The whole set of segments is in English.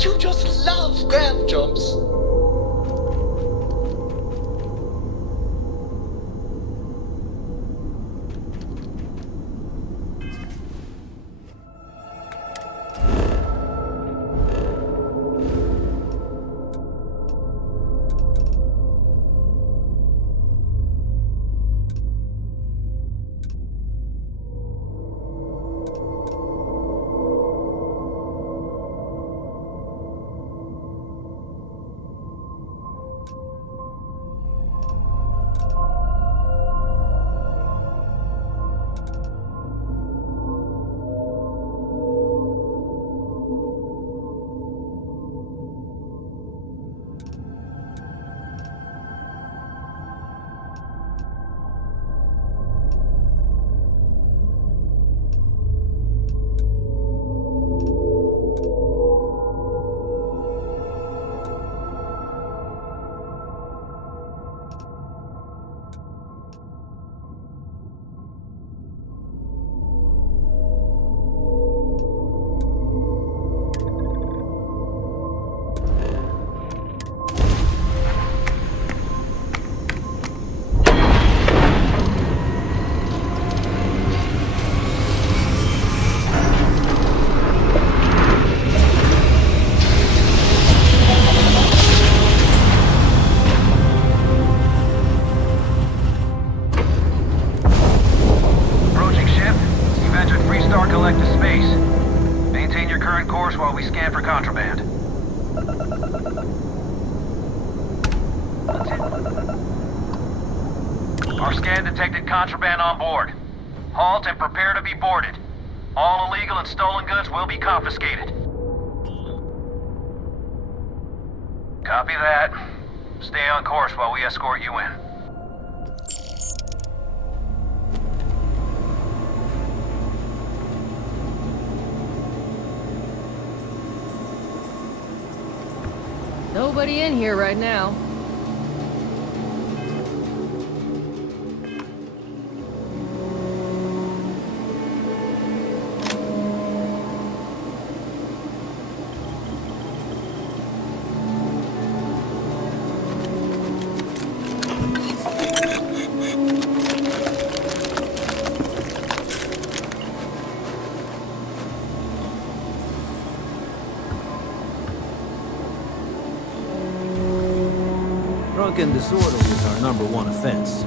Don't you just love grand jumps? Our scan detected contraband on board. Halt and prepare to be boarded. All illegal and stolen goods will be confiscated. Copy that. Stay on course while we escort you in. Nobody in here right now. Drunken disorderly is our #1 offense.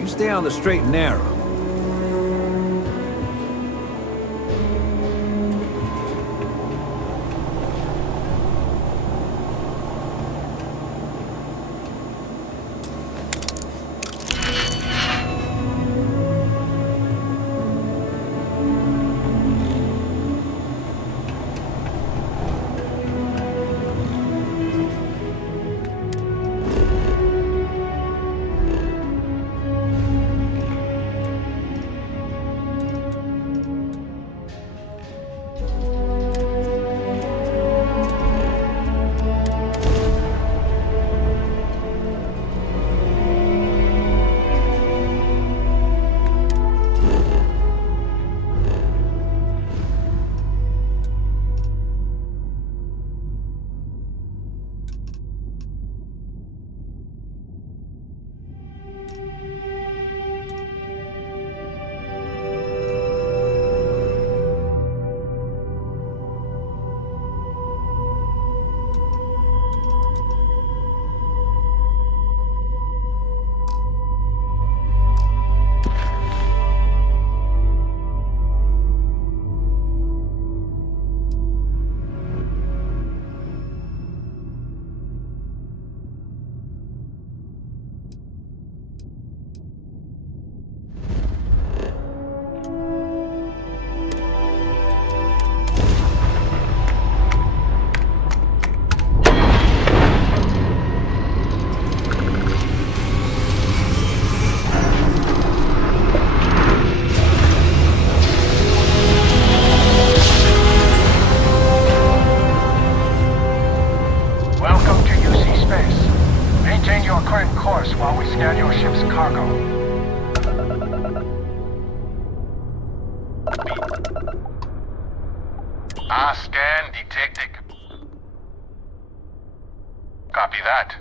You stay on the straight and narrow. Our scan detected. Copy that.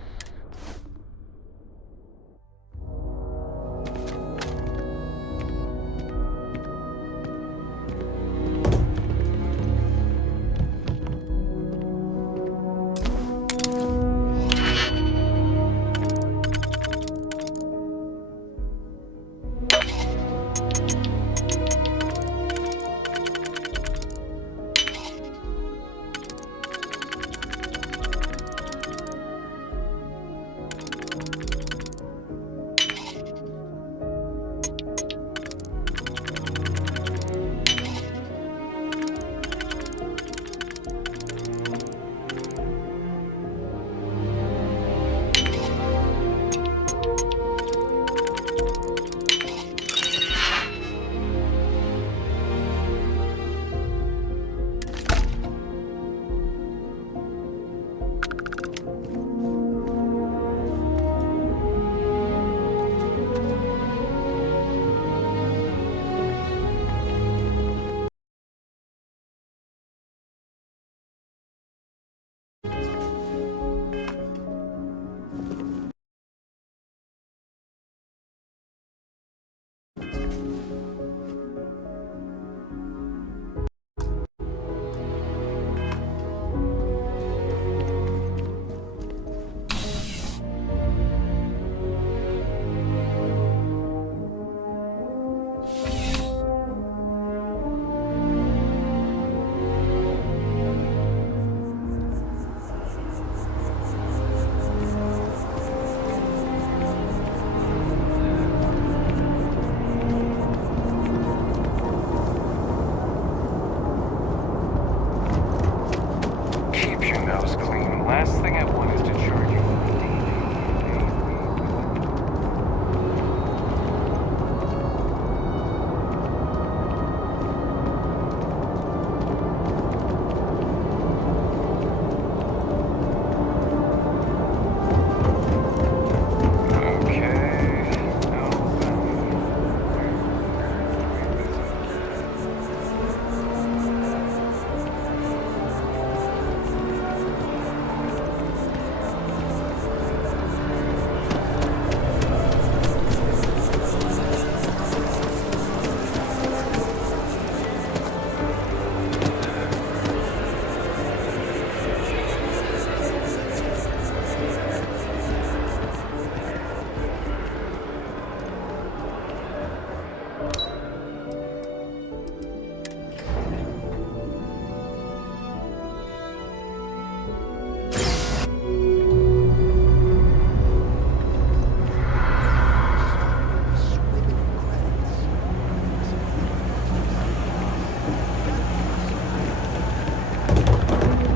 Keep your nose clean. Last thing I want is to charge you. Okay.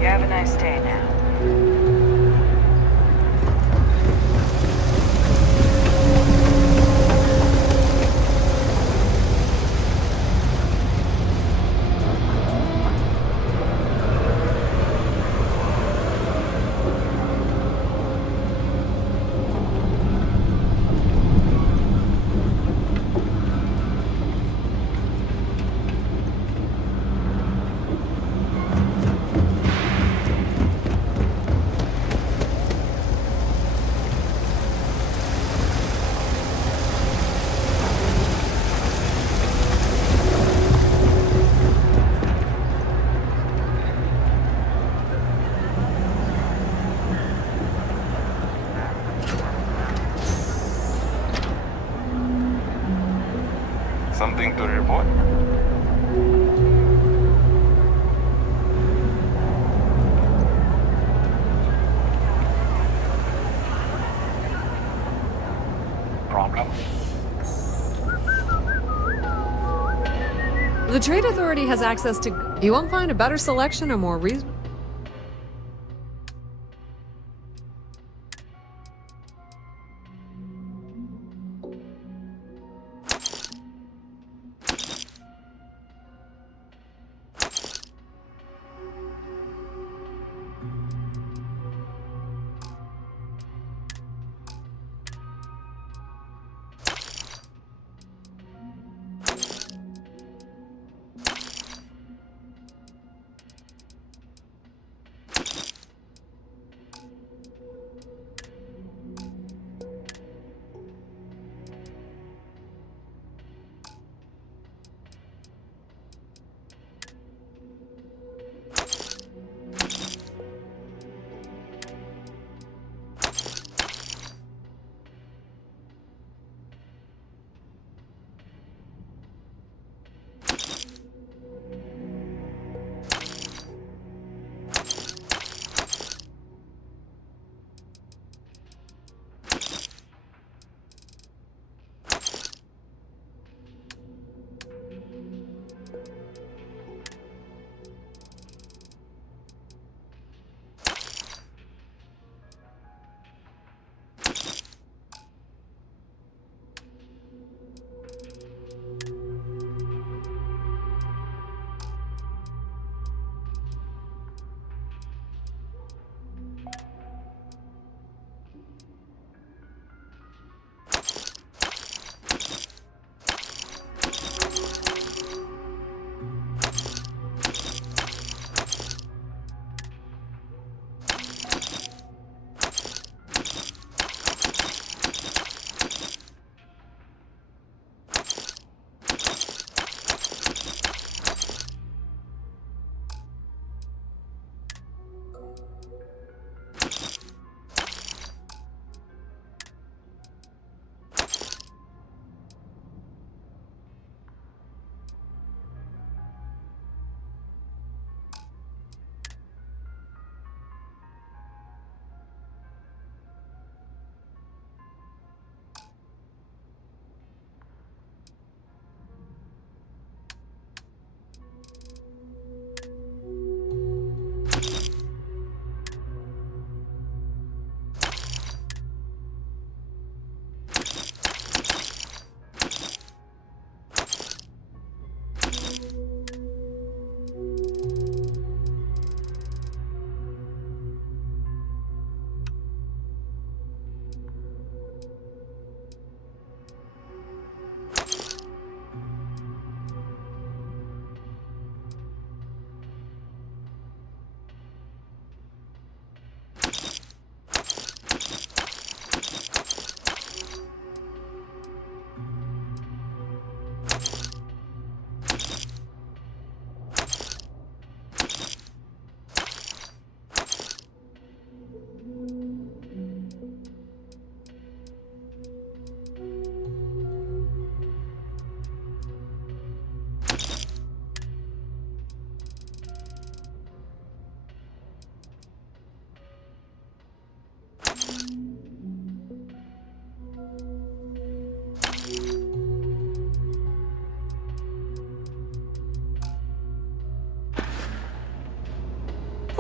You have a nice day now. Something to report? Problem? The Trade Authority has access to... You won't find a better selection or more reasonable...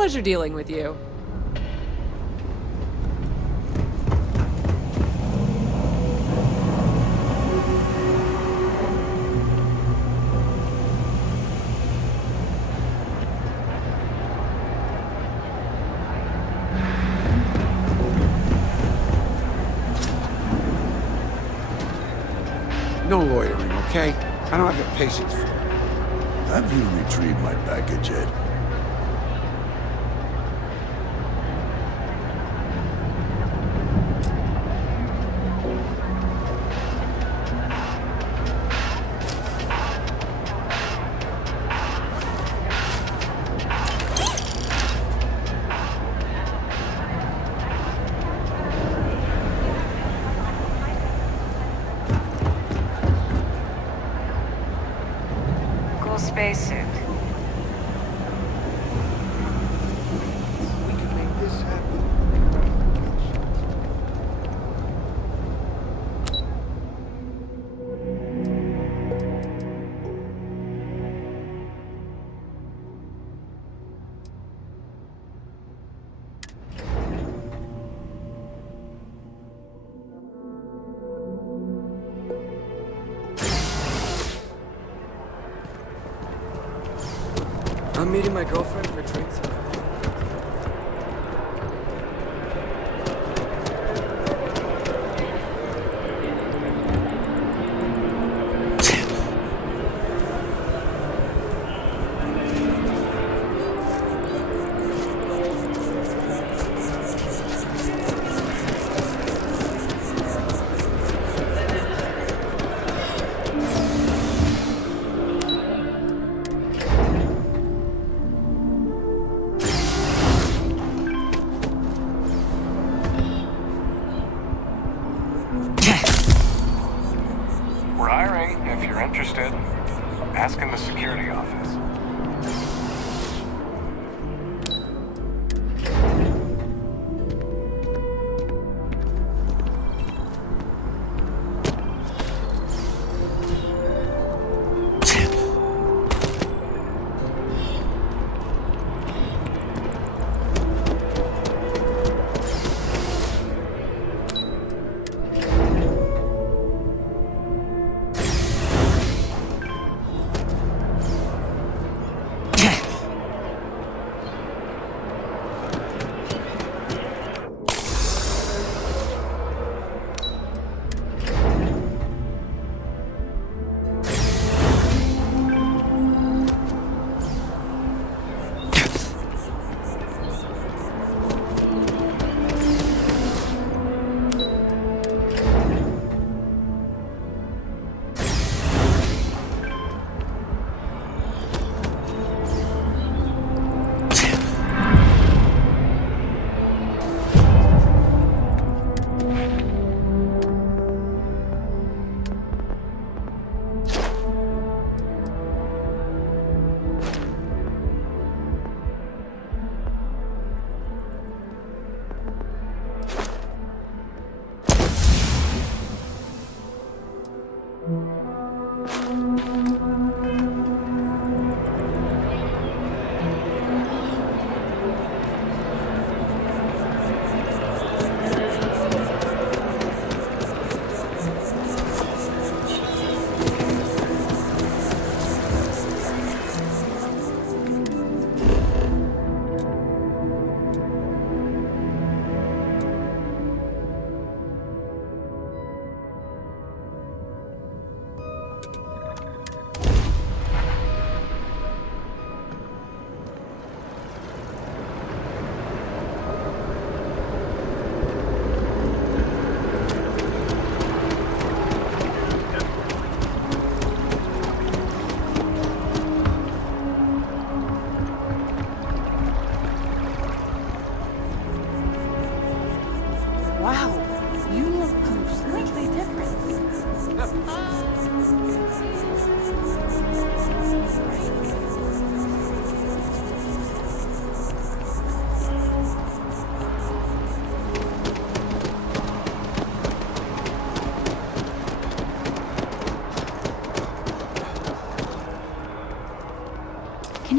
Pleasure dealing with you. No loitering, okay? I don't have the patience for it. Have you retrieved my package yet? Cool spacesuit. We can make this happen. I'm meeting my girlfriend for drinks.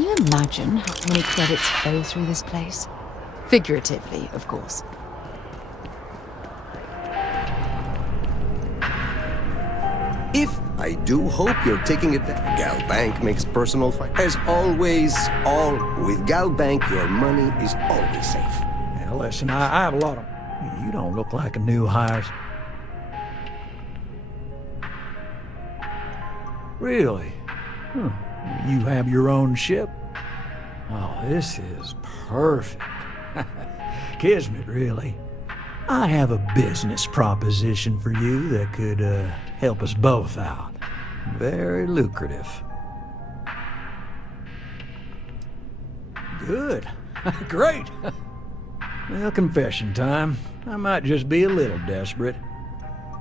you imagine how many credits flow through this place? Figuratively, of course. If I do hope you're taking it back. Gal Bank makes personal as always, with Gal Bank, your money is always safe. Now listen, I have a lot of... You don't look like a new hire. Really? You have your own ship? Oh, this is perfect. Kismet, really. I have a business proposition for you that could help us both out. Very lucrative. Good. Great. Well, confession time. I might just be a little desperate.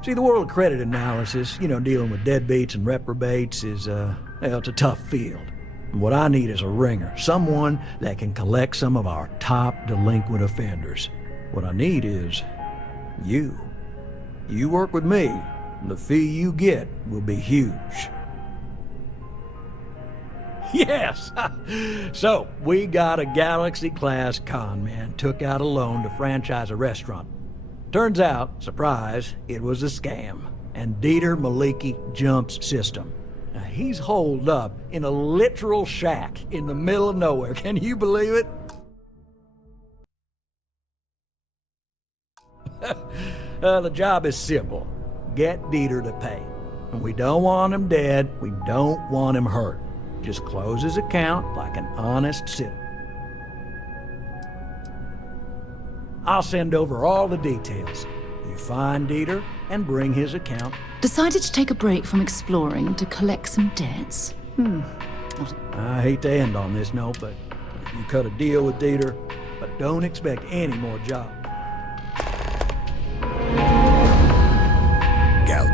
See, the world of credit analysis, dealing with deadbeats and reprobates is, it's a tough field. And what I need is a ringer, someone that can collect some of our top delinquent offenders. What I need is you. You work with me, and the fee you get will be huge. Yes! So, we got a Galaxy-class con man took out a loan to franchise a restaurant. Turns out, surprise, it was a scam. And Dieter Maliki jumps system. Now, he's holed up in a literal shack in the middle of nowhere. Can you believe it? The job is simple. Get Dieter to pay. And we don't want him dead, we don't want him hurt. Just close his account like an honest citizen. I'll send over all the details. You find Dieter and bring his account. Decided to take a break from exploring to collect some debts? I hate to end on this note, but you cut a deal with Dieter, but don't expect any more jobs.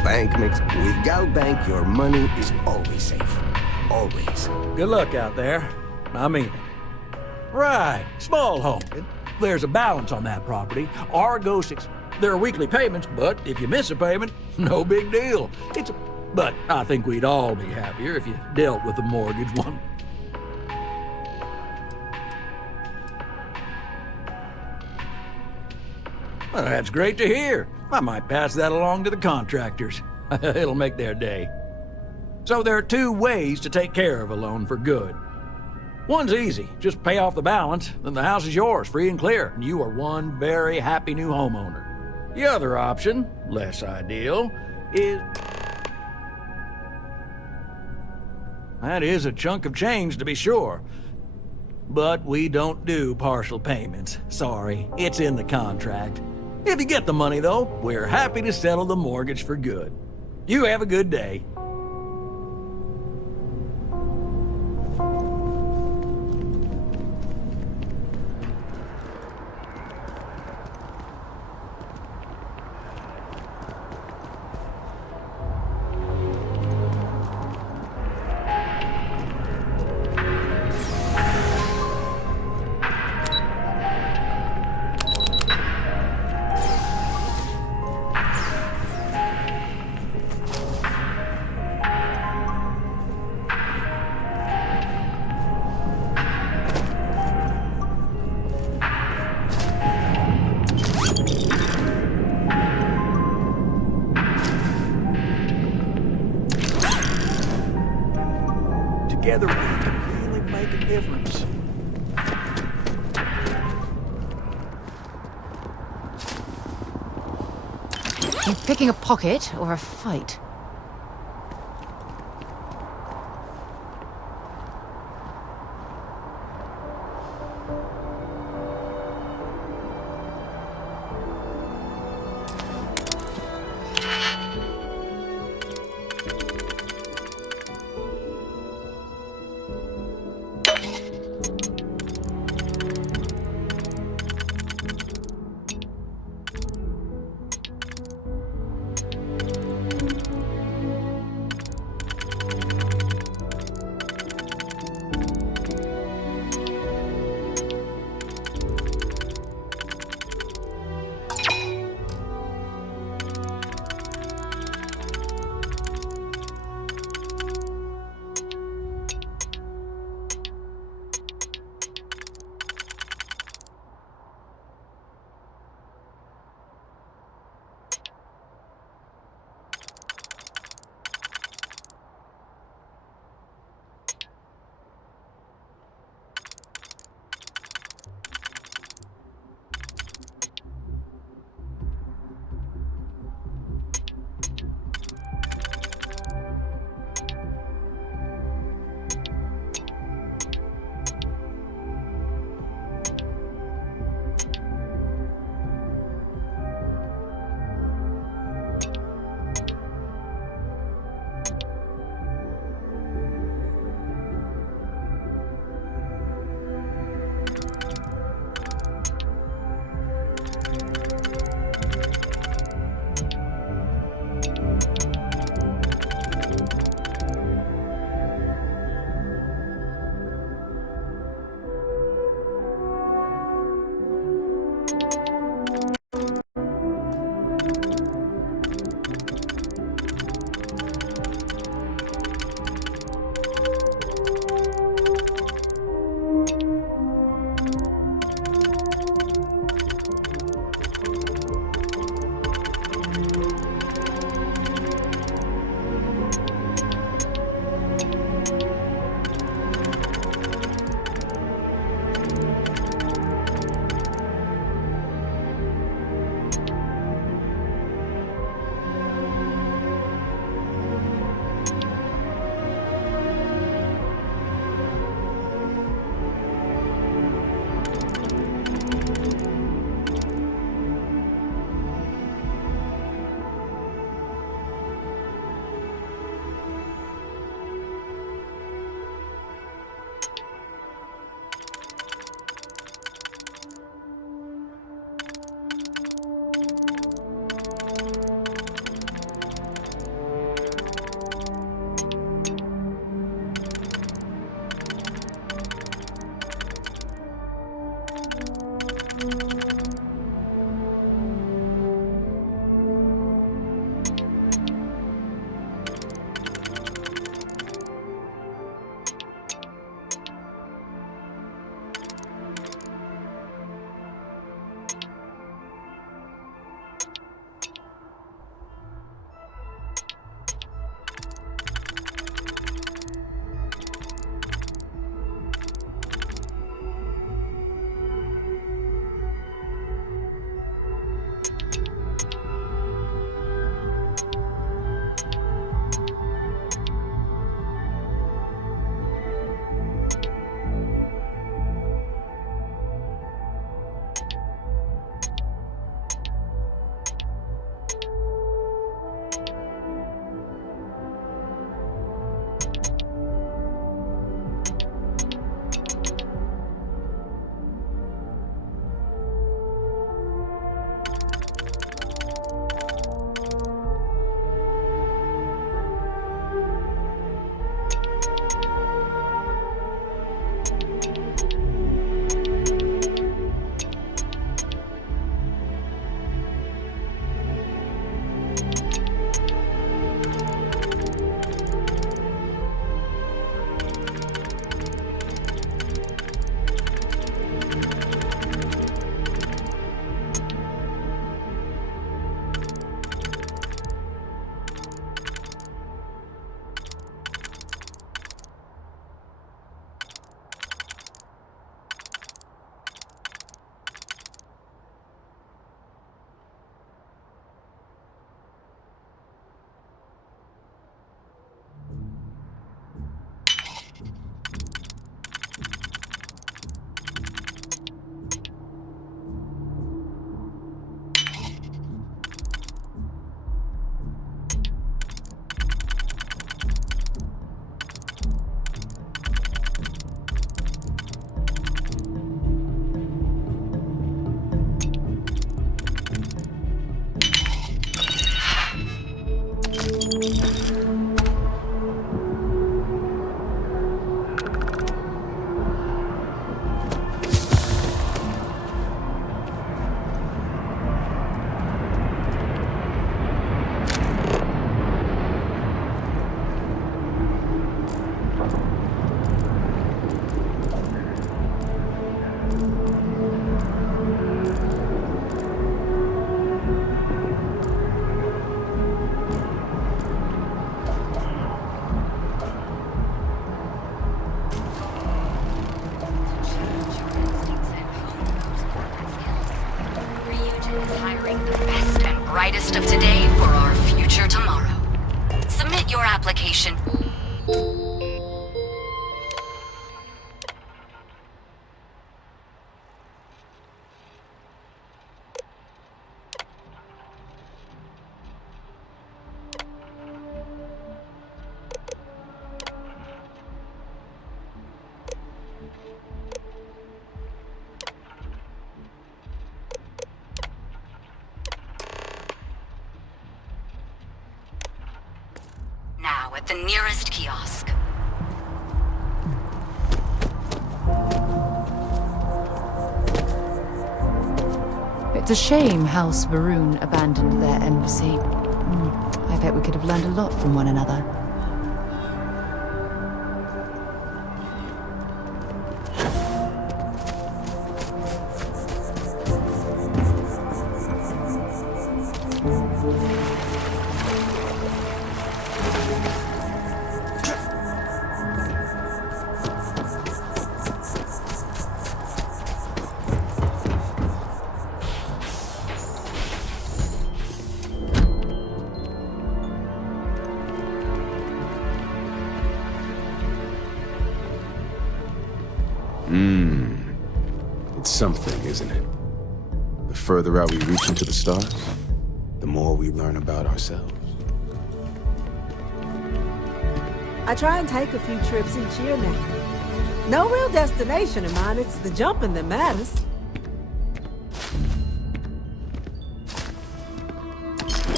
With Gal Bank, your money is always safe. Always. Good luck out there. I mean it. Right, small home. There's a balance on that property. Argos, there are weekly payments, but if you miss a payment, no big deal. But I think we'd all be happier if you dealt with the mortgage one. Well, that's great to hear. I might pass that along to the contractors. It'll make their day. So there are two ways to take care of a loan for good. One's easy. Just pay off the balance, then the house is yours, free and clear, and you are one very happy new homeowner. The other option, less ideal, is... That is a chunk of change, to be sure. But we don't do partial payments. Sorry, it's in the contract. If you get the money, though, we're happy to settle the mortgage for good. You have a good day. Together we can really make a difference. You picking a pocket or a fight? brightest of today for our future tomorrow. Submit your application. Now at the nearest kiosk. It's a shame House Varoon abandoned their embassy. I bet we could have learned a lot from one another. It's something, isn't it? The further out we reach into the stars, the more we learn about ourselves. I try and take a few trips each year now. No real destination in mind, it's the jumping that matters.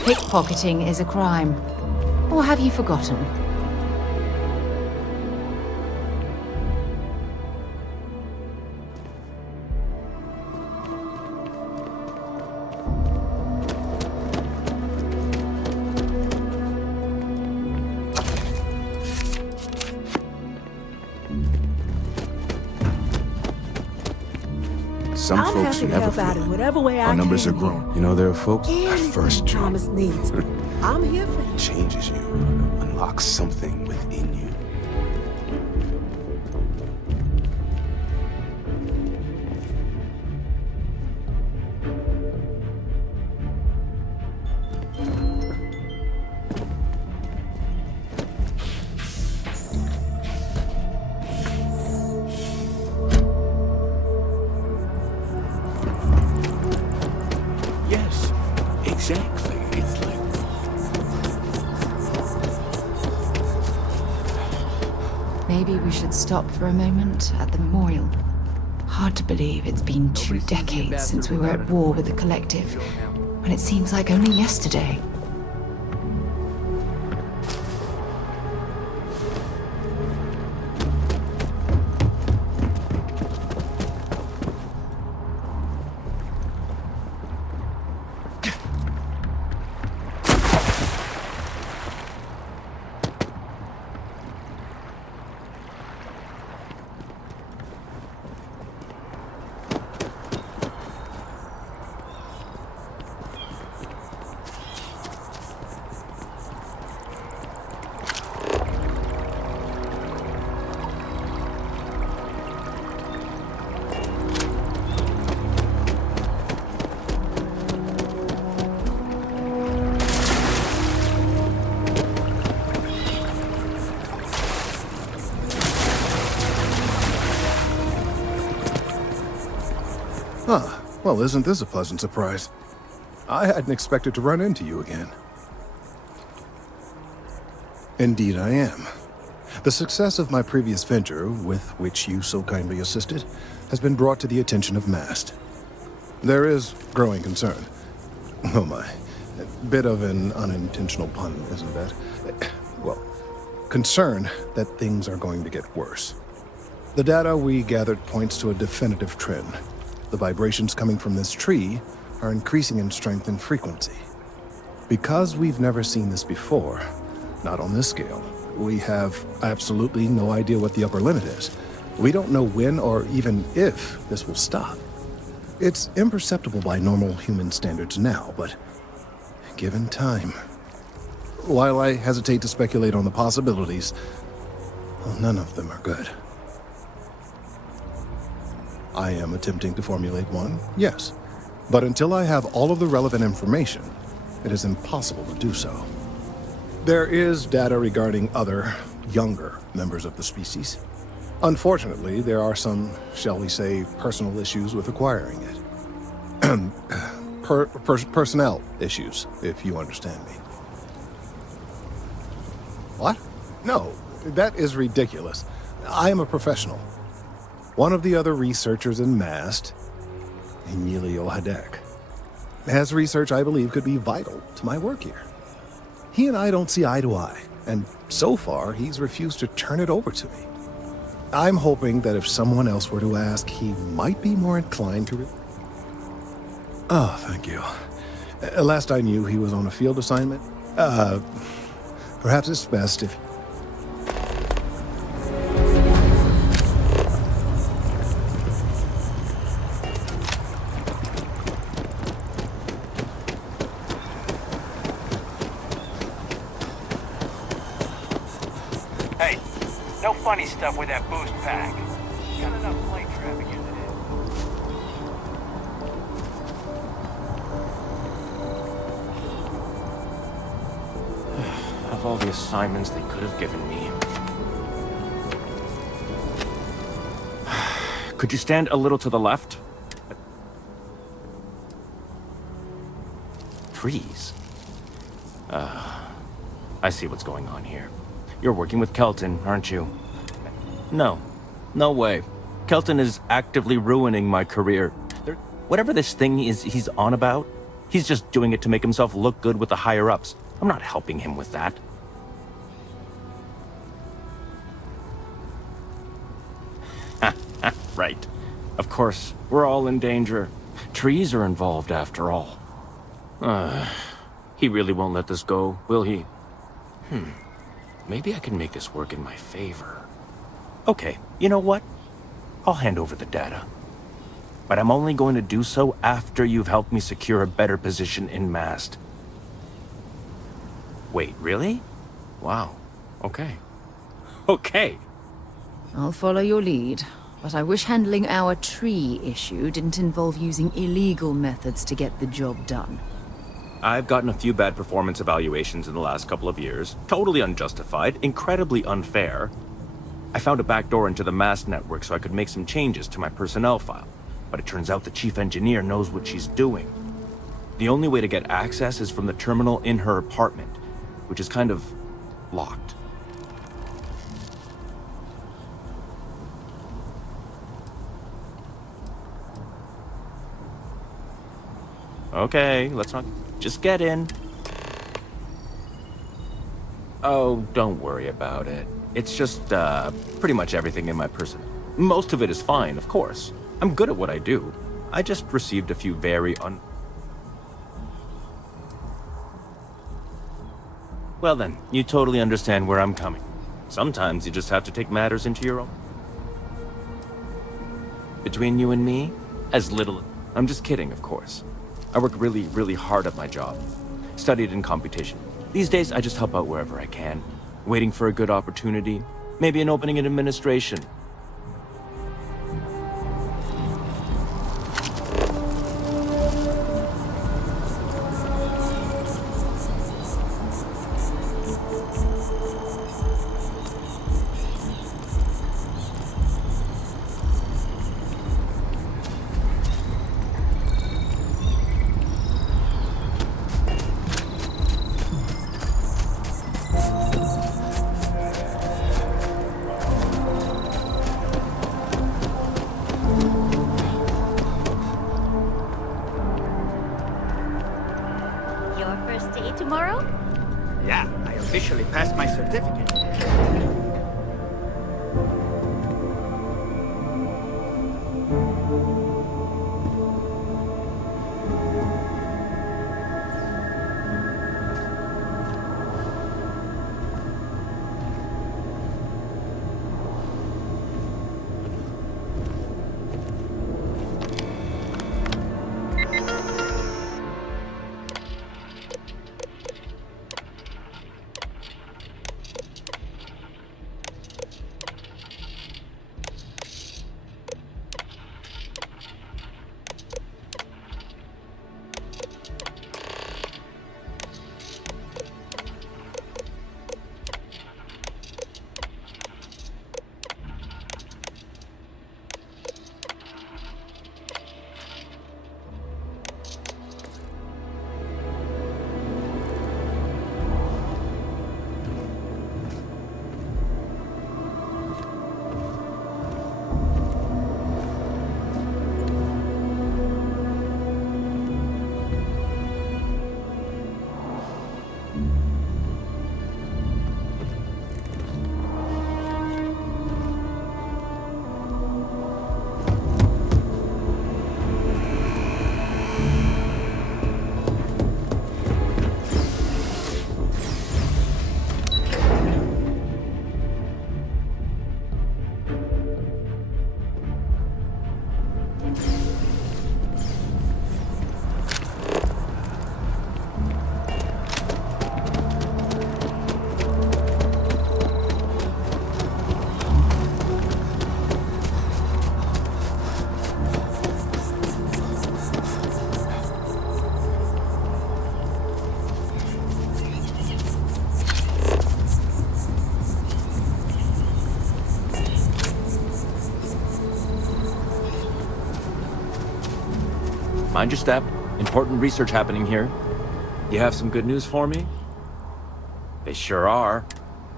Pickpocketing is a crime. Or have you forgotten? Some I'm folks happy to never help out feel in it. whatever way I Our numbers can. are growing. You know, there are folks at Anything first jump Thomas needs. I'm here for him. changes you, unlocks something within you. Yes, exactly. It's like... Maybe we should stop for a moment at the memorial. Hard to believe it's been 2 decades since we were at war with the Collective, when it seems like only yesterday. Huh. Well, isn't this a pleasant surprise? I hadn't expected to run into you again. Indeed I am. The success of my previous venture, with which you so kindly assisted, has been brought to the attention of Mast. There is growing concern. Oh my. A bit of an unintentional pun, isn't that? Well, concern that things are going to get worse. The data we gathered points to a definitive trend. The vibrations coming from this tree are increasing in strength and frequency. Because we've never seen this before, not on this scale, we have absolutely no idea what the upper limit is. We don't know when or even if this will stop. It's imperceptible by normal human standards now, but given time. While I hesitate to speculate on the possibilities, well, none of them are good. I am attempting to formulate one, yes. But until I have all of the relevant information, it is impossible to do so. There is data regarding other, younger members of the species. Unfortunately, there are some, shall we say, personal issues with acquiring it. Personnel issues, if you understand me. What? No, that is ridiculous. I am a professional. One of the other researchers in MAST, Emilio Hadek, has research I believe could be vital to my work here. He and I don't see eye to eye, and so far he's refused to turn it over to me. I'm hoping that if someone else were to ask, he might be more inclined to... Oh, thank you. Last I knew, he was on a field assignment. Perhaps it's best if... Hey, no funny stuff with that boost pack. Got enough plane traffic as it is. Of all the assignments they could have given me. Could you stand a little to the left? Trees. I see what's going on here. You're working with Kelton, aren't you? No. No way. Kelton is actively ruining my career. Whatever this thing is he's on about, he's just doing it to make himself look good with the higher-ups. I'm not helping him with that. Right. Of course, we're all in danger. Trees are involved after all. He really won't let this go, will he? Maybe I can make this work in my favor. Okay, you know what? I'll hand over the data. But I'm only going to do so after you've helped me secure a better position in Mast. Wait, really? Wow. Okay. Okay. I'll follow your lead, but I wish handling our tree issue didn't involve using illegal methods to get the job done. I've gotten a few bad performance evaluations in the last couple of years. Totally unjustified, incredibly unfair. I found a backdoor into the Mast network so I could make some changes to my personnel file. But it turns out the chief engineer knows what she's doing. The only way to get access is from the terminal in her apartment, which is kind of locked. Okay, let's not... Just get in. Oh, don't worry about it. It's just, pretty much everything in my person. Most of it is fine, of course. I'm good at what I do. I just received a few very Well then, you totally understand where I'm coming. Sometimes you just have to take matters into your own... Between you and me, as little... I'm just kidding, of course. I work really, really hard at my job. Studied in computation. These days, I just help out wherever I can. Waiting for a good opportunity. Maybe an opening in administration. Tomorrow? Yeah, I officially passed my certificate. Mind your step. Important research happening here. You have some good news for me? They sure are.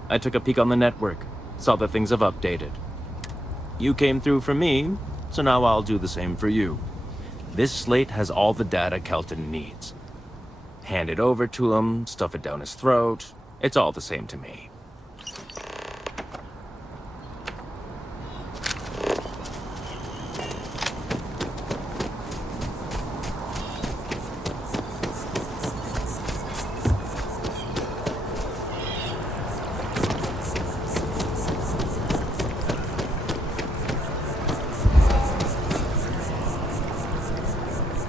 I took a peek on the network. Saw that things have updated. You came through for me, so now I'll do the same for you. This slate has all the data Kelton needs. Hand it over to him, stuff it down his throat. It's all the same to me.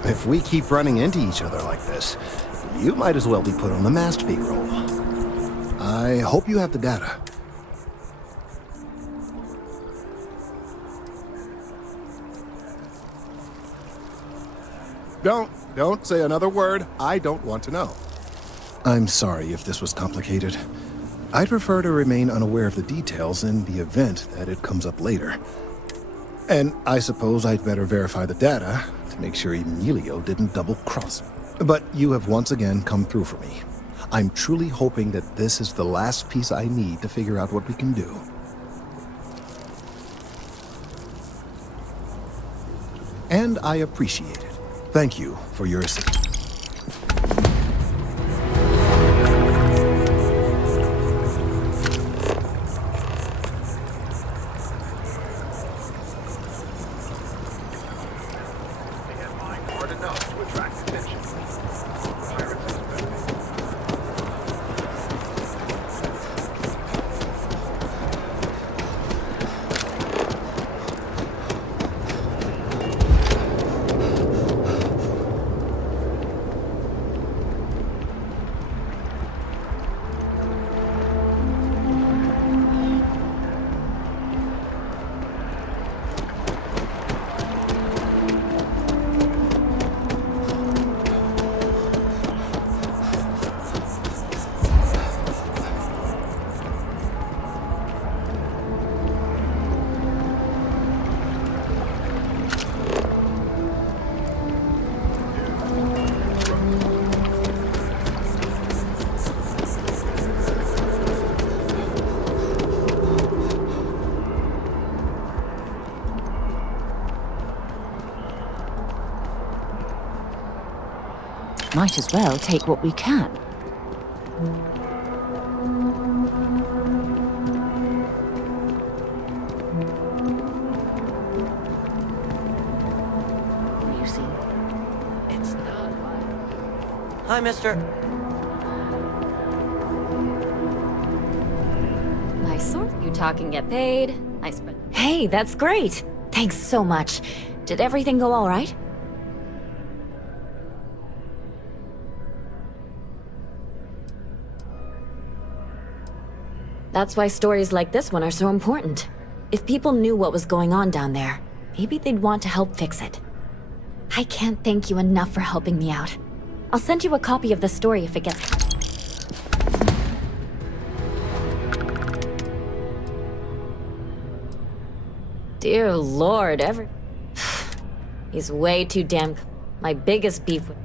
If we keep running into each other like this, you might as well be put on the masked payroll. I hope you have the data. Don't say another word. I don't want to know. I'm sorry if this was complicated. I'd prefer to remain unaware of the details in the event that it comes up later. And I suppose I'd better verify the data to make sure Emilio didn't double-cross. But you have once again come through for me. I'm truly hoping that this is the last piece I need to figure out what we can do. And I appreciate it. Thank you for your assistance. Might as well take what we can. You see, it's not. Hi, mister. Nice sort. You talk and get paid. Nice. Hey, that's great. Thanks so much. Did everything go all right? That's why stories like this one are so important. If people knew what was going on down there, maybe they'd want to help fix it. I can't thank you enough for helping me out. I'll send you a copy of the story if it gets... Dear Lord, he's way too damn... My biggest beef with...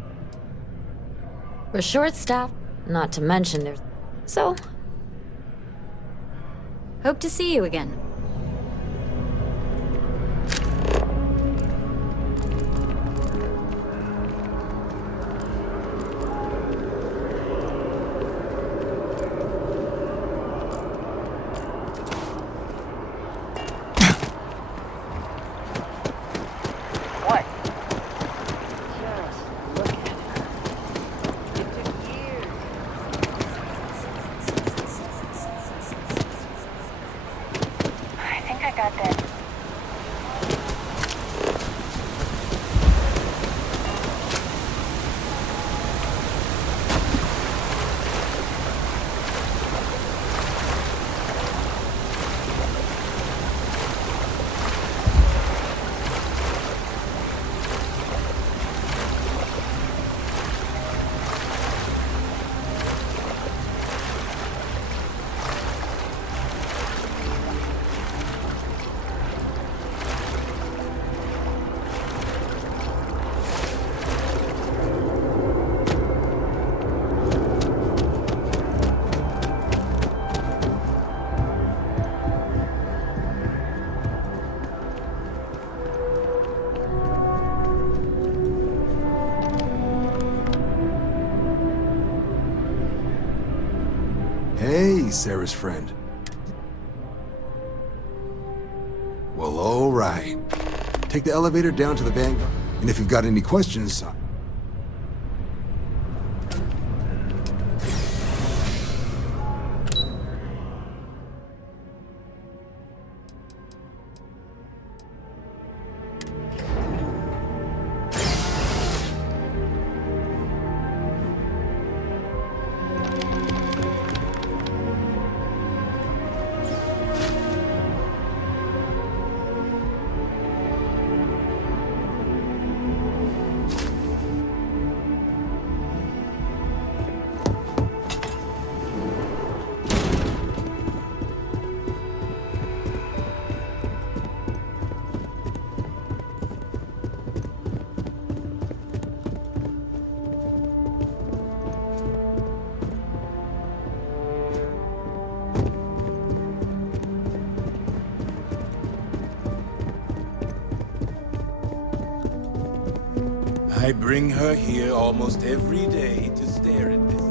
We're short-staffed, not to mention there's... So... Hope to see you again. What? Just look at it. It took years. he's Sarah's friend. Well, all right. Take the elevator down to the Vanguard. And if you've got any questions... I bring her here almost every day to stare at this thing.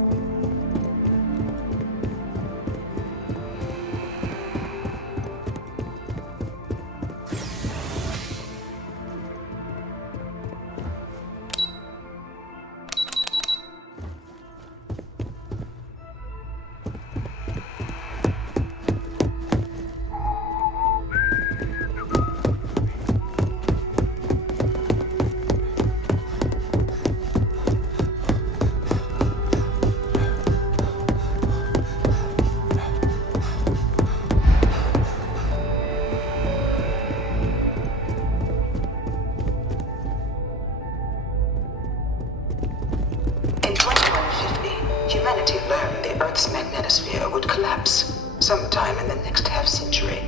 Humanity learned the Earth's magnetosphere would collapse sometime in the next half-century.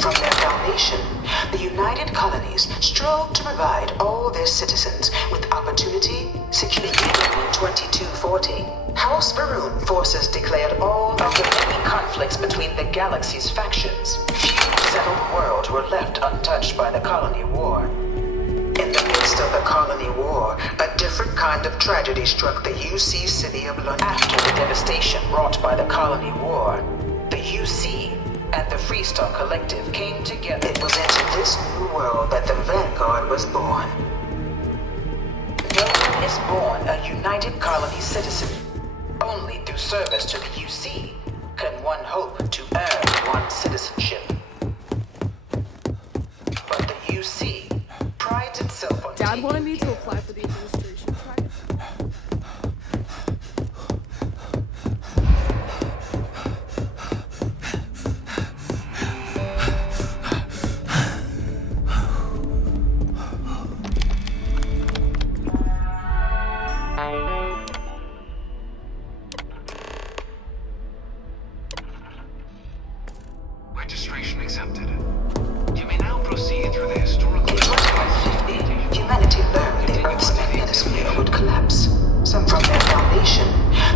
From their foundation, the United Colonies strove to provide all their citizens with opportunity, security. In 2240, House Varun forces declared all of the many conflicts between the galaxy's factions. Few settled worlds were left untouched by the Colony War. In the midst of the Colony War, a different kind of tragedy struck the UC city of London. After the devastation wrought by the Colony War, the UC and the Freestar Collective came together. It was into this new world that the Vanguard was born. No one is born a United Colony citizen. Only through service to the UC can one hope to earn one's citizenship. But the UC prides itself on Dad wanted me to apply for the administration. Registration accepted. You may now proceed through the historical... In 2150, humanity learned the Earth's magnetosphere would collapse. Some from their foundation,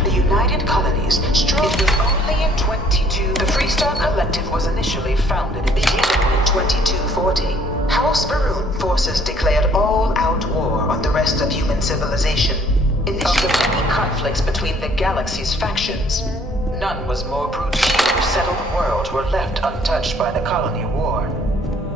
the United Colonies strove. It was only in the Freestar Collective was initially founded, beginning in 2240. House Varun forces declared all-out war on the rest of human civilization. In the many conflicts between the galaxy's factions, none was more brutal. Few settled worlds were left untouched by the Colony War.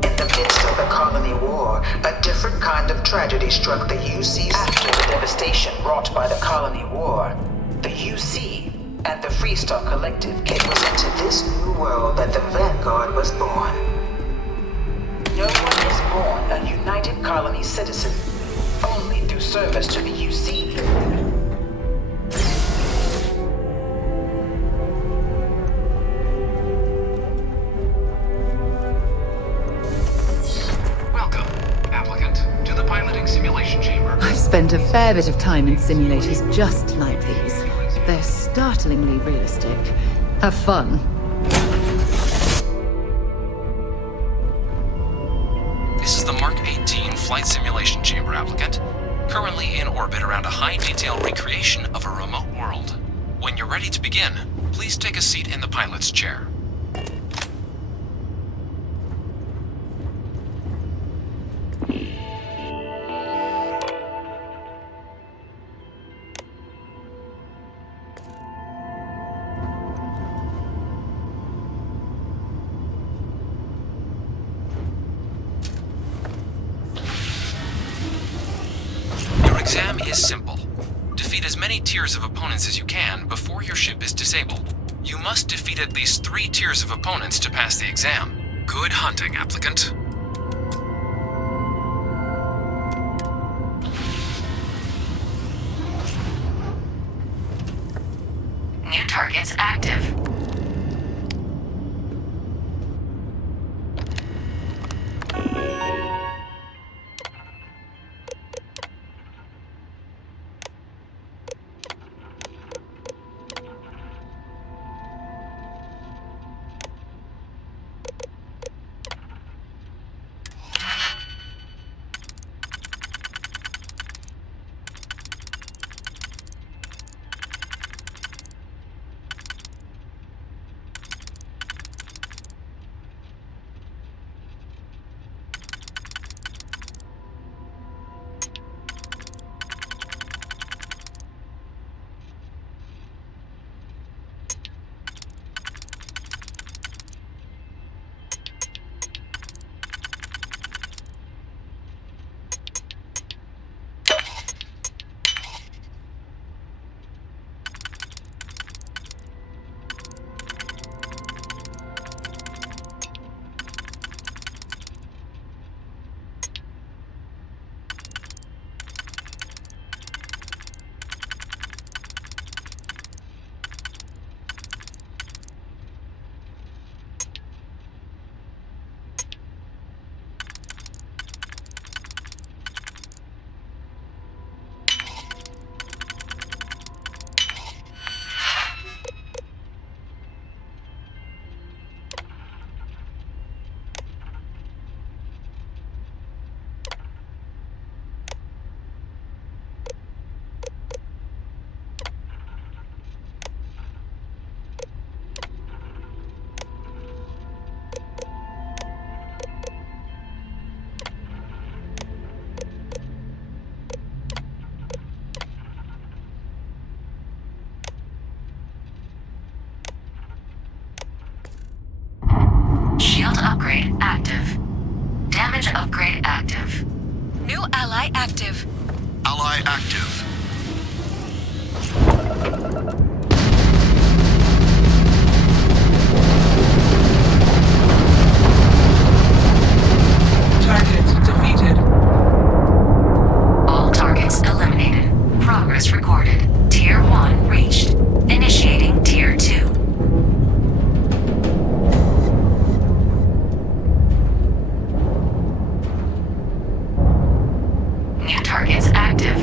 In the midst of the Colony War, a different kind of tragedy struck the UC. After the devastation wrought by the Colony War, the UC and the Freestar Collective. It was into this new world that the Vanguard was born. No one is born a United Colony citizen, only through service to the UC. Welcome, applicant, to the piloting simulation chamber. I've spent a fair bit of time in simulators just like these. They're startlingly realistic. Have fun. This is the Mark 18 flight simulation chamber, applicant. Currently in orbit around a high-detail recreation of a remote world. When you're ready to begin, please take a seat in the pilot's chair. exam is simple. Defeat as many tiers of opponents as you can before your ship is disabled. You must defeat at least 3 tiers of opponents to pass the exam. Good hunting, applicant. New targets active. Shield upgrade active. Damage upgrade active. New ally active. Ally active. Target defeated. All targets eliminated. Progress recorded. Tier 1 reached. Initiating Tier 2. New targets active.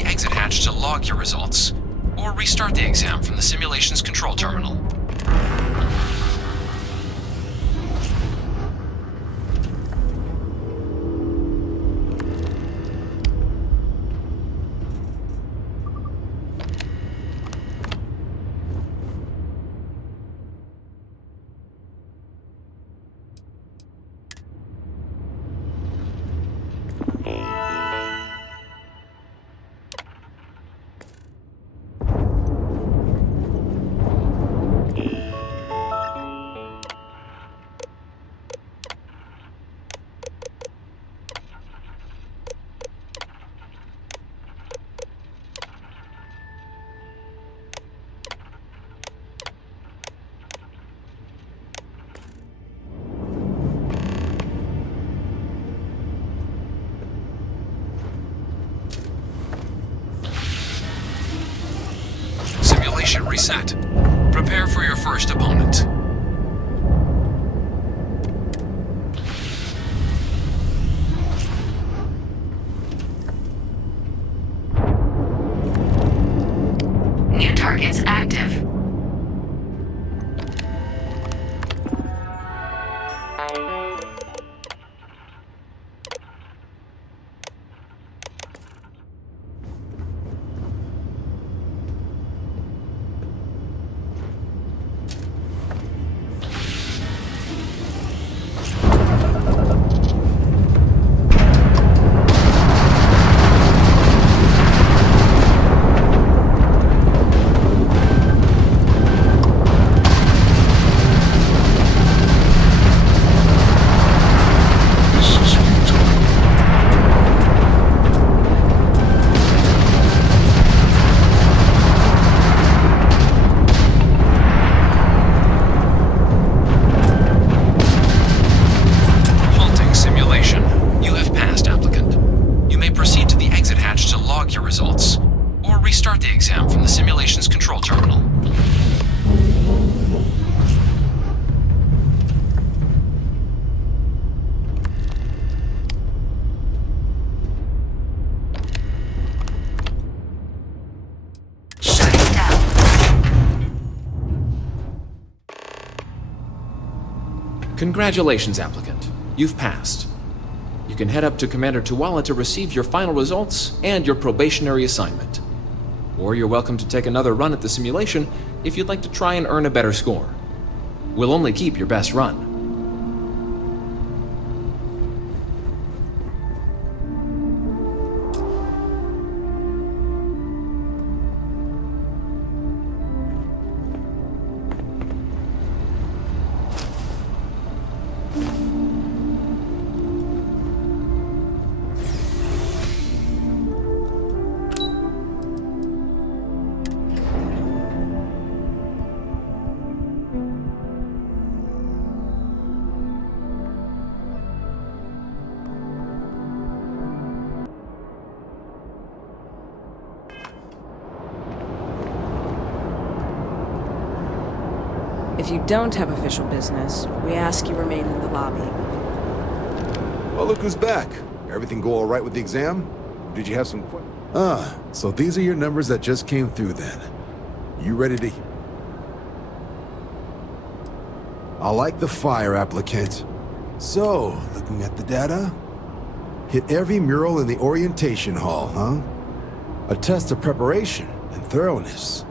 the exit hatch to log your results, or restart the exam from the simulation's control terminal. Simulation reset. Prepare for your first opponent. New targets active. Restart the exam from the simulation's control terminal. Congratulations, applicant. You've passed. You can head up to Commander Tuwala to receive your final results and your probationary assignment. Or you're welcome to take another run at the simulation if you'd like to try and earn a better score. We'll only keep your best run. If you don't have official business, we ask you remain in the lobby. Well, look who's back. Everything go all right with the exam? Or did you have some so these are your numbers that just came through then. You ready to... I like the fire, applicant. So, looking at the data, hit every mural in the orientation hall, huh? A test of preparation and thoroughness.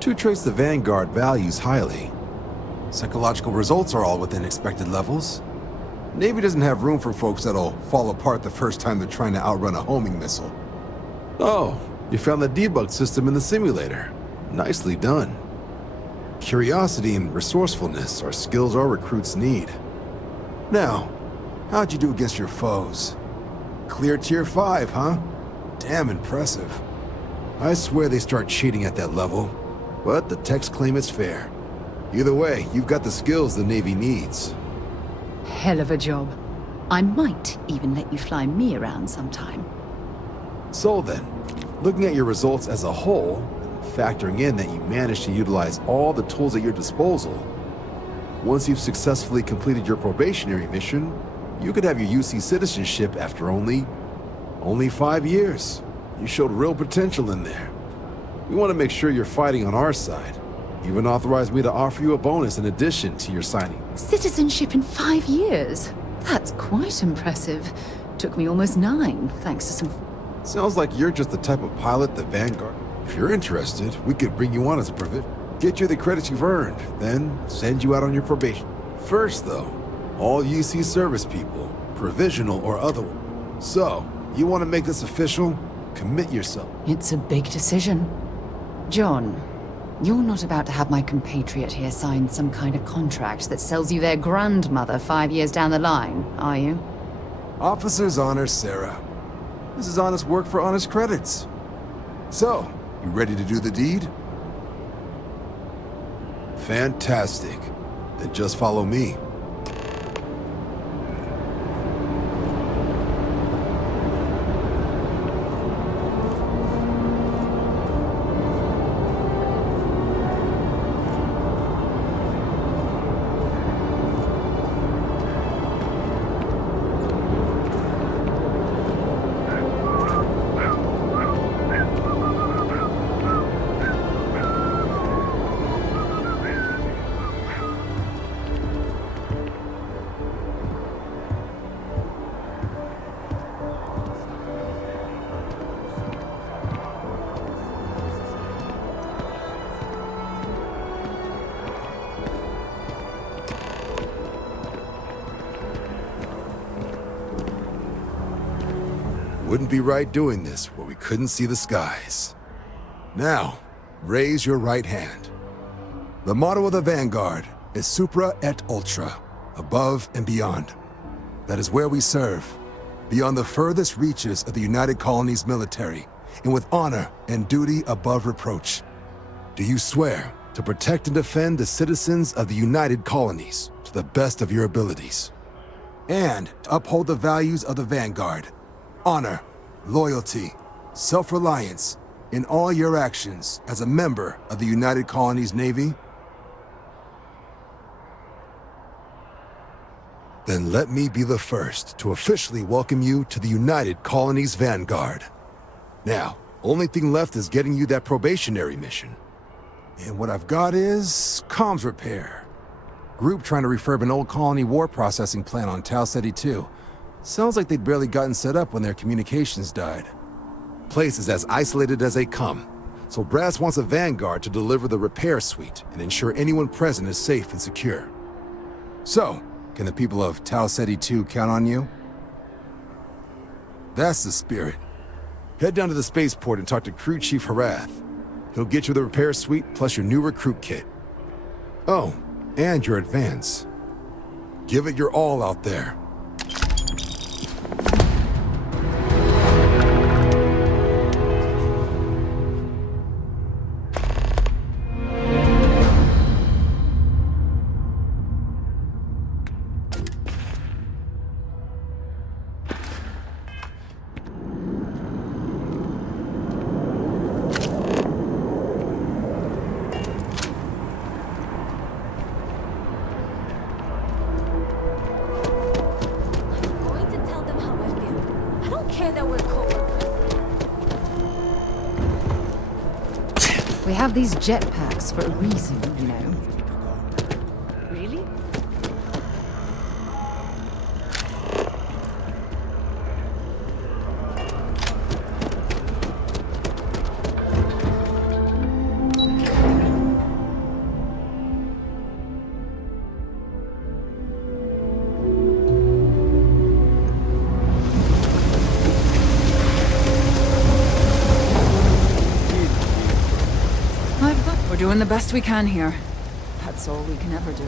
2 traits the Vanguard values highly. Psychological results are all within expected levels. Navy doesn't have room for folks that'll fall apart the first time they're trying to outrun a homing missile. Oh, you found the debug system in the simulator. Nicely done. Curiosity and resourcefulness are skills our recruits need. Now, how'd you do against your foes? Clear tier 5, huh? Damn impressive. I swear they start cheating at that level, but the techs claim it's fair. Either way, you've got the skills the Navy needs. Hell of a job. I might even let you fly me around sometime. So then, looking at your results as a whole, and factoring in that you managed to utilize all the tools at your disposal, once you've successfully completed your probationary mission, you could have your UC citizenship after only 5 years. You showed real potential in there. We want to make sure you're fighting on our side. Even authorized me to offer you a bonus in addition to your signing. Citizenship in 5 years? That's quite impressive. Took me almost 9, thanks to some... Sounds like you're just the type of pilot the Vanguard... If you're interested, we could bring you on as a privet. Get you the credits you've earned, then send you out on your probation. First, though, all UC service people, provisional or otherwise. So, you want to make this official? Commit yourself. It's a big decision. John, you're not about to have my compatriot here sign some kind of contract that sells you their grandmother 5 years down the line, are you? Officer's honor, Sarah. This is honest work for honest credits. So, you ready to do the deed? Fantastic. Then just follow me. Wouldn't be right doing this where we couldn't see the skies. Now, raise your right hand. The motto of the Vanguard is Supra et Ultra, above and beyond. That is where we serve, beyond the furthest reaches of the United Colonies military, and with honor and duty above reproach. Do you swear to protect and defend the citizens of the United Colonies to the best of your abilities, and to uphold the values of the Vanguard? Honor, loyalty, self-reliance in all your actions as a member of the United Colonies Navy? Then let me be the first to officially welcome you to the United Colonies Vanguard. Now, only thing left is getting you that probationary mission. And what I've got is comms repair. Group trying to refurb an old colony war processing plant on Tau Ceti 2. Sounds like they'd barely gotten set up when their communications died. Place is as isolated as they come, so Brass wants a Vanguard to deliver the repair suite and ensure anyone present is safe and secure. So, can the people of Tau Ceti 2 count on you? That's the spirit. Head down to the spaceport and talk to Crew Chief Harath. He'll get you the repair suite plus your new recruit kit. Oh, and your advance. Give it your all out there. We have these jetpacks for a reason, you know. Really? We're doing the best we can here. That's all we can ever do.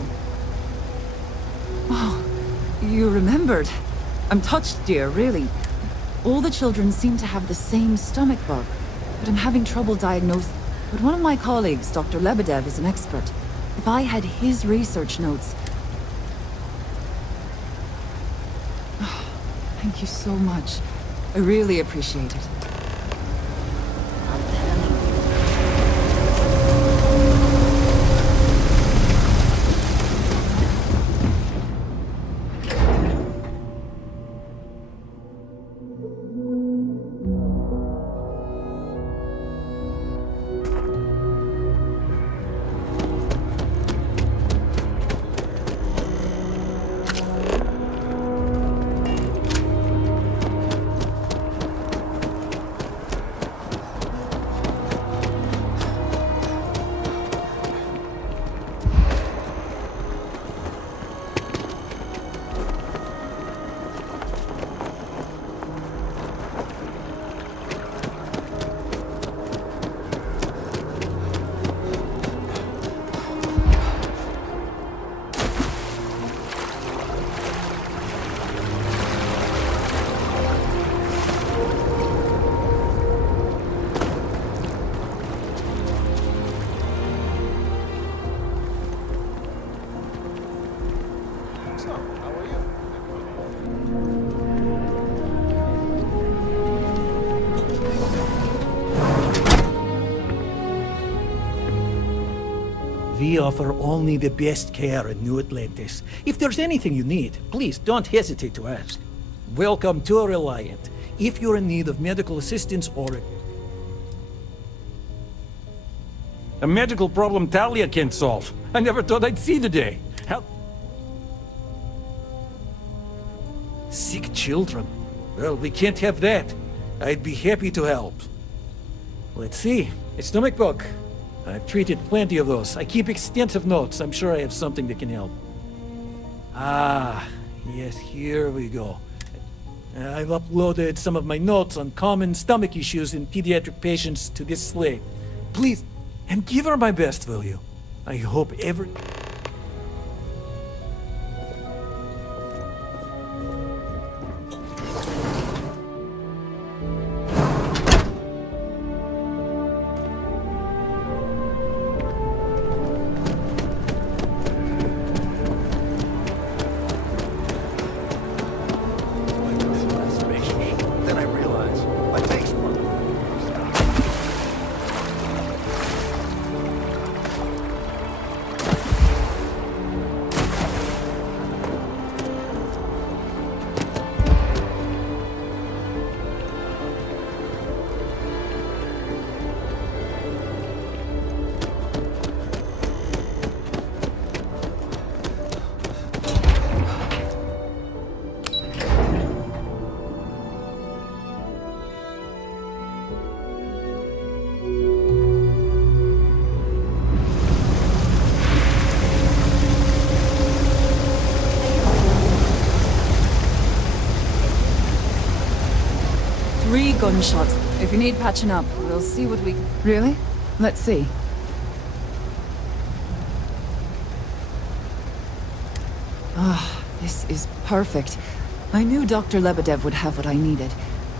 Oh, you remembered. I'm touched, dear, really. All the children seem to have the same stomach bug, but I'm having trouble diagnosing. But one of my colleagues, Dr. Lebedev, is an expert. If I had his research notes... Oh, thank you so much. I really appreciate it. We offer only the best care in New Atlantis. If there's anything you need, please don't hesitate to ask. Welcome to Reliant. If you're in need of medical assistance or a medical problem Talia can't solve. I never thought I'd see the day. Help. Sick children. Well, we can't have that. I'd be happy to help. Let's see. A stomach bug. I've treated plenty of those. I keep extensive notes. I'm sure I have something that can help. Ah, yes, here we go. I've uploaded some of my notes on common stomach issues in pediatric patients to this slate. Please, and give her my best, will you? I hope every... Then I realized my face broke. Three gunshots. If you need patching up, we'll see what we... Really? Let's see. Ah, this is perfect. I knew Dr. Lebedev would have what I needed.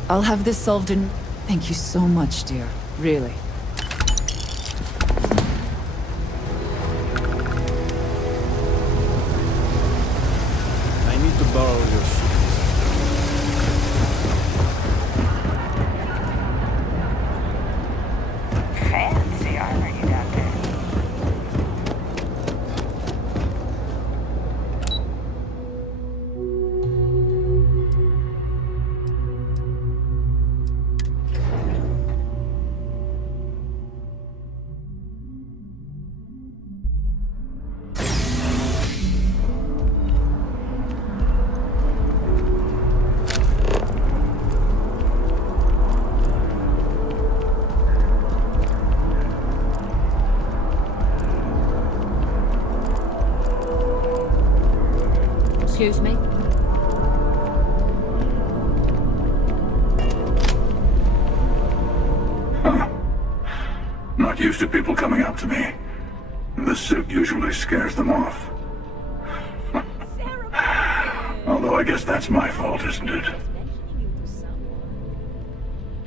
I'll have this solved in... Thank you so much, dear. Really. I need to borrow your shoes. Fancy armor you got there. Excuse me? Not used to people coming up to me. The suit usually scares them off. Although I guess that's my fault, isn't it?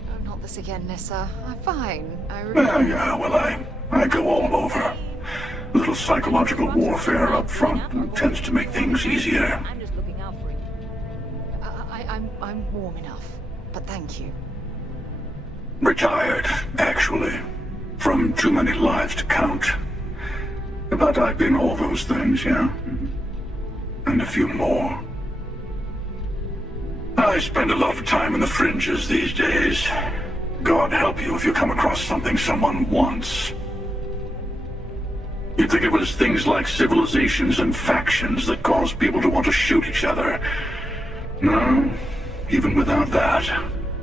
Oh, not this again, Nissa. I'm fine. Yeah, well, I go all over. A little psychological warfare up front tends to make things easier. I'm warm enough, but thank you. Retired, actually. From too many lives to count. But I've been all those things, yeah. And a few more. I spend a lot of time in the fringes these days. God help you if you come across something someone wants. You'd think it was things like civilizations and factions that cause people to want to shoot each other. No, even without that,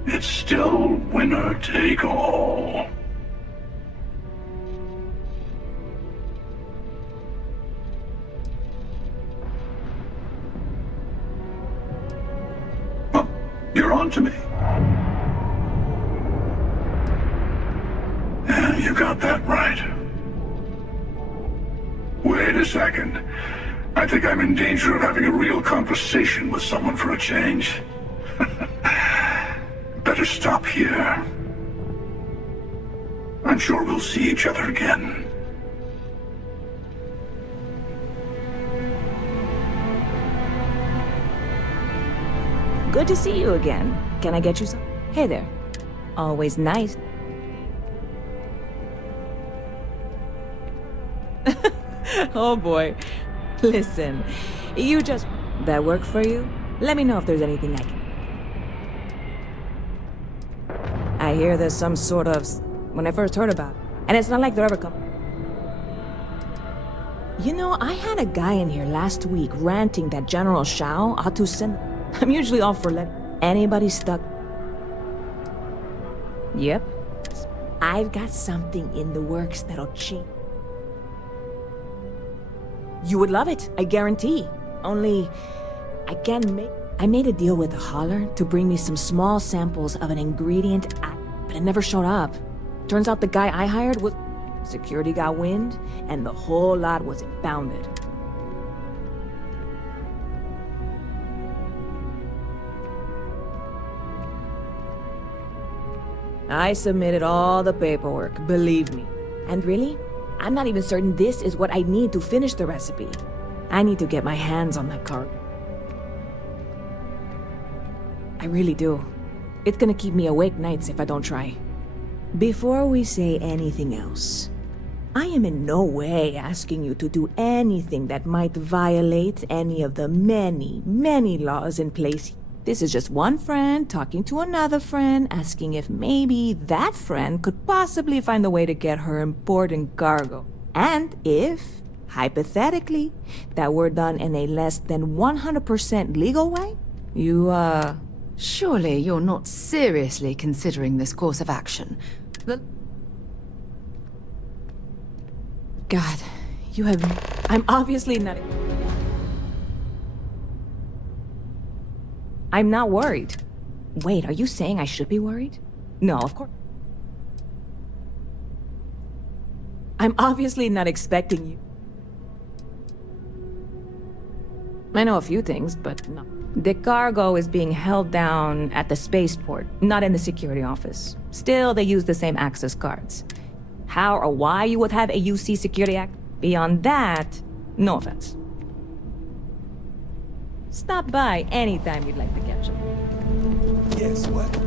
it's still winner take all. Oh, you're on to me. Yeah, you got that right. Wait a second. I think I'm in danger of having a real conversation with someone for a change. Better stop here. I'm sure we'll see each other again. Good to see you again. Can I get you some? Hey there. Always nice. Oh boy. Listen, you just... That work for you? Let me know if there's anything I can... I hear there's some sort of... When I first heard about it. And it's not like they're ever come... You know, I had a guy in here last week ranting that General Shao ought to send... I'm usually all for letting anybody stuck... Yep. I've got something in the works that'll change. You would love it, I guarantee. Only, I can't make... I made a deal with the hauler to bring me some small samples of an ingredient, but it never showed up. Turns out the guy I hired was... Security got wind, and the whole lot was impounded. I submitted all the paperwork, believe me. And really, I'm not even certain this is what I need to finish the recipe. I need to get my hands on that card. I really do. It's gonna keep me awake nights if I don't try. Before we say anything else, I am in no way asking you to do anything that might violate any of the many, many laws in place. This is just one friend talking to another friend, asking if maybe that friend could possibly find a way to get her important cargo. And if, hypothetically, that were done in a less than 100% legal way, you, Surely you're not seriously considering this course of action. God, you have... I'm obviously not... I'm not worried. Wait, are you saying I should be worried? No, of course. I'm obviously not expecting you. I know a few things, but no. The cargo is being held down at the spaceport, not in the security office. Still, they use the same access cards. How or why you would have a UC security act? Beyond that, no offense. Stop by anytime you'd like to catch up. Yes, what?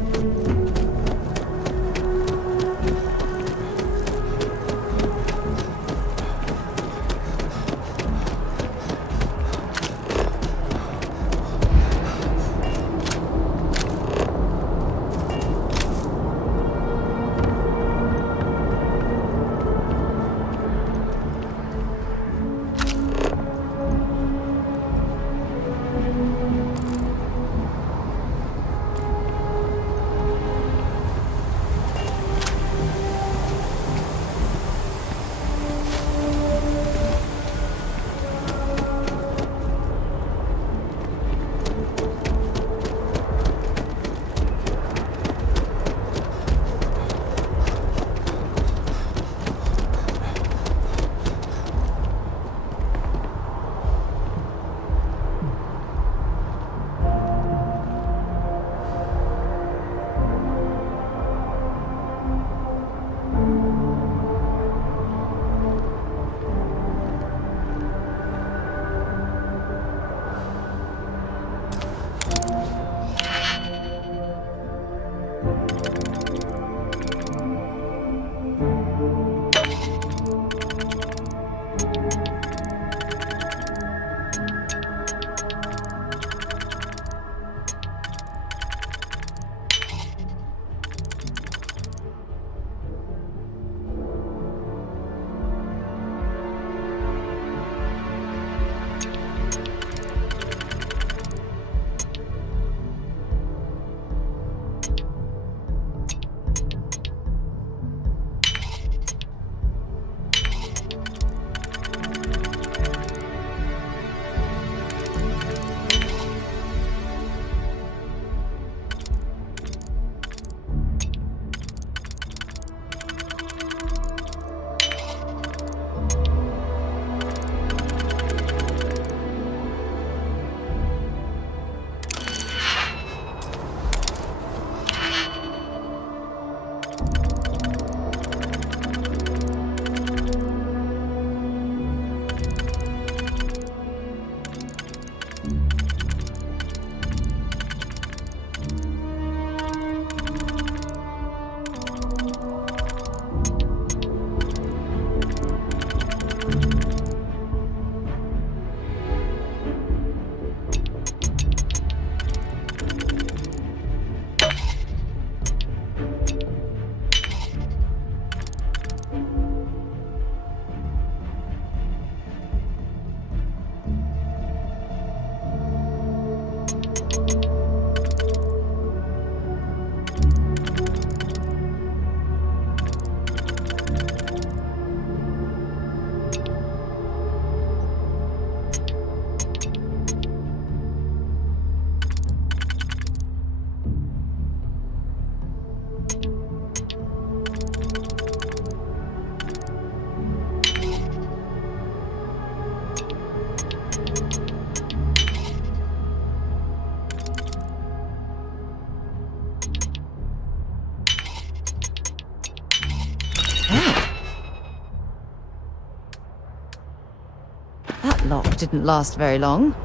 lock didn't last very long.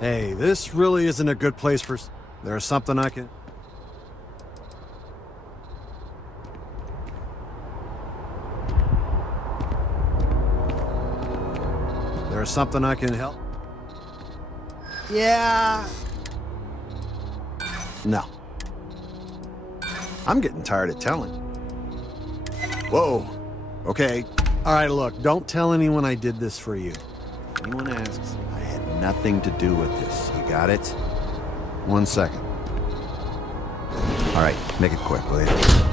Hey, this really isn't a good place for... There's something I can... There's something I can help... Yeah... No. I'm getting tired of telling. Whoa. Okay. All right, look, don't tell anyone I did this for you. If anyone asks, I had nothing to do with this. You got it? 1 second. All right, make it quick, will you?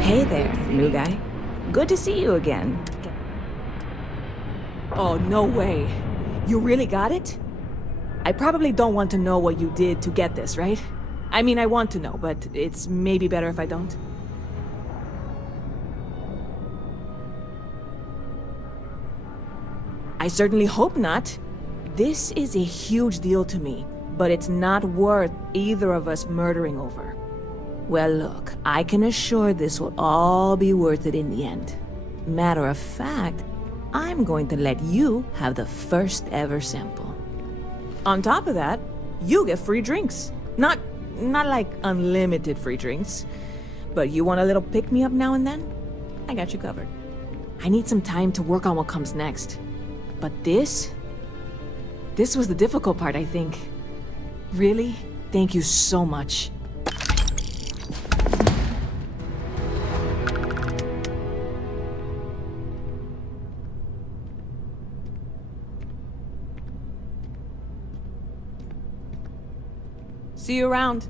Hey there, new guy. Good to see you again. Oh, no way. You really got it? I probably don't want to know what you did to get this, right? I mean, I want to know, but it's maybe better if I don't. I certainly hope not. This is a huge deal to me, but it's not worth either of us murdering over. Well, look, I can assure this will all be worth it in the end. Matter of fact, I'm going to let you have the first ever sample. On top of that, you get free drinks. Not like unlimited free drinks, but you want a little pick-me-up now and then? I got you covered. I need some time to work on what comes next. But this was the difficult part, I think. Really, thank you so much. See you around.